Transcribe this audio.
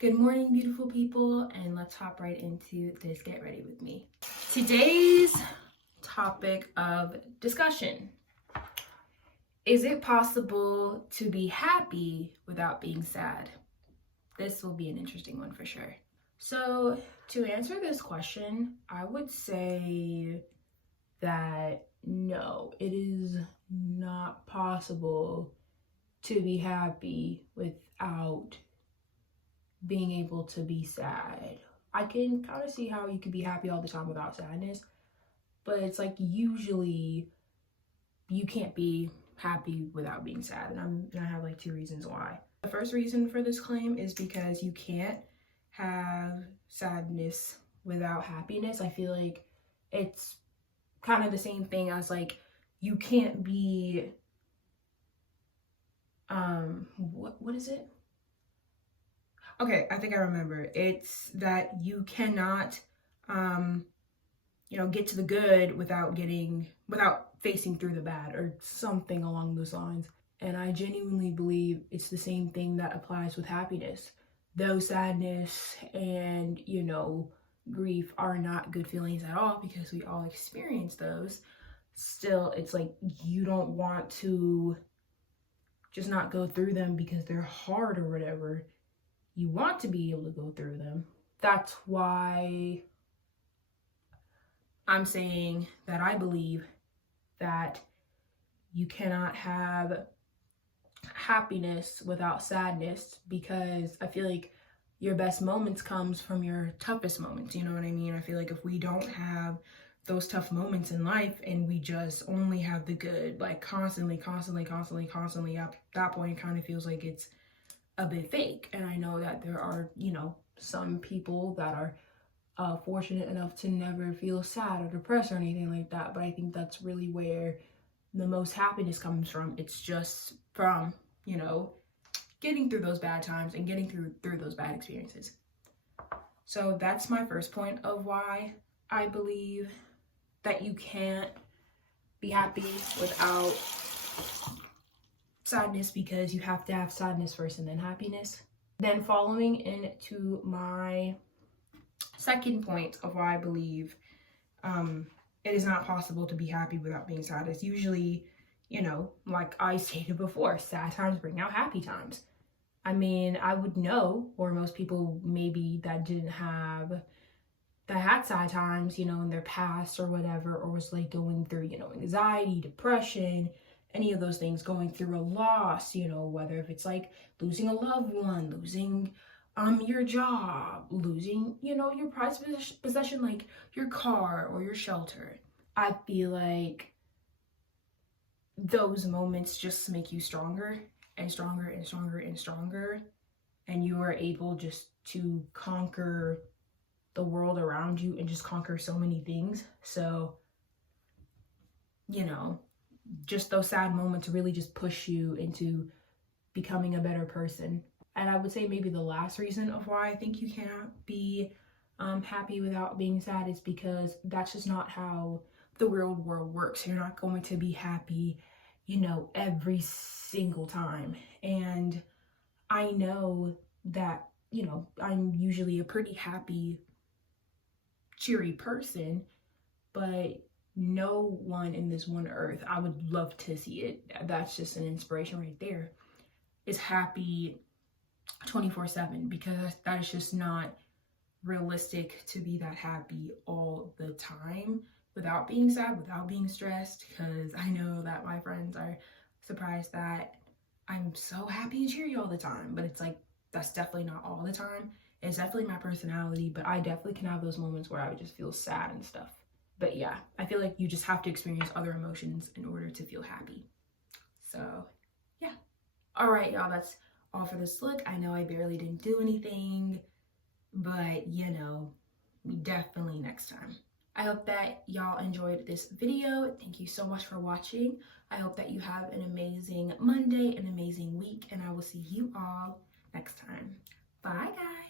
Good morning, beautiful people, and let's hop right into this Get Ready With Me. Today's topic of discussion. Is it possible to be happy without being sad? This will be an interesting one for sure. So to answer this question, I would say that no, it is not possible to be happy without being able to be sad. I can kind of see how you could be happy all the time without sadness, but it's like usually you can't be happy without being sad, and I have like two reasons why. The first reason for this claim is because you can't have sadness without happiness. I feel like it's kind of the same thing as like you can't be what is it? Okay, I think I remember. It's that you cannot, get to the good without facing through the bad or something along those lines. And I genuinely believe it's the same thing that applies with happiness. Though sadness and, grief are not good feelings at all because we all experience those, still, it's like you don't want to just not go through them because they're hard or whatever. You want to be able to go through them. That's why I'm saying that I believe that you cannot have happiness without sadness, because I feel like your best moments comes from your toughest moments. You know what I mean? I feel like if we don't have those tough moments in life and we just only have the good, like constantly, at that point it kind of feels like it's a bit fake. And I know that there are, some people that are fortunate enough to never feel sad or depressed or anything like that. But I think that's really where the most happiness comes from. It's just from, getting through those bad times and getting through those bad experiences. So that's my first point of why I believe that you can't be happy without sadness, because you have to have sadness first and then happiness. Then following into my second point of why I believe it is not possible to be happy without being sad is usually, like I stated before, sad times bring out happy times. I mean, I would know, or most people maybe that had sad times, in their past or whatever, or was like going through, anxiety, depression, any of those things, going through a loss, whether if it's like losing a loved one, losing your job, losing, your prized possession, like your car or your shelter. I feel like those moments just make you stronger and stronger and stronger and stronger, and you are able just to conquer the world around you and just conquer so many things. So, just those sad moments really just push you into becoming a better person. And I would say maybe the last reason of why I think you can't be happy without being sad is because that's just not how the real world works. You're not going to be happy, every single time. And I know that, I'm usually a pretty happy, cheery person, but no one in this one earth, I would love to see it, that's just an inspiration right there, is happy 24/7, because that is just not realistic to be that happy all the time without being sad, without being stressed. Because I know that my friends are surprised that I'm so happy and cheery all the time, but it's like that's definitely not all the time. It's definitely my personality, but I definitely can have those moments where I would just feel sad and stuff. But yeah, I feel like you just have to experience other emotions in order to feel happy. So yeah. All right, y'all, that's all for this look. I know I barely didn't do anything, but definitely next time. I hope that y'all enjoyed this video. Thank you so much for watching. I hope that you have an amazing Monday, an amazing week, and I will see you all next time. Bye, guys.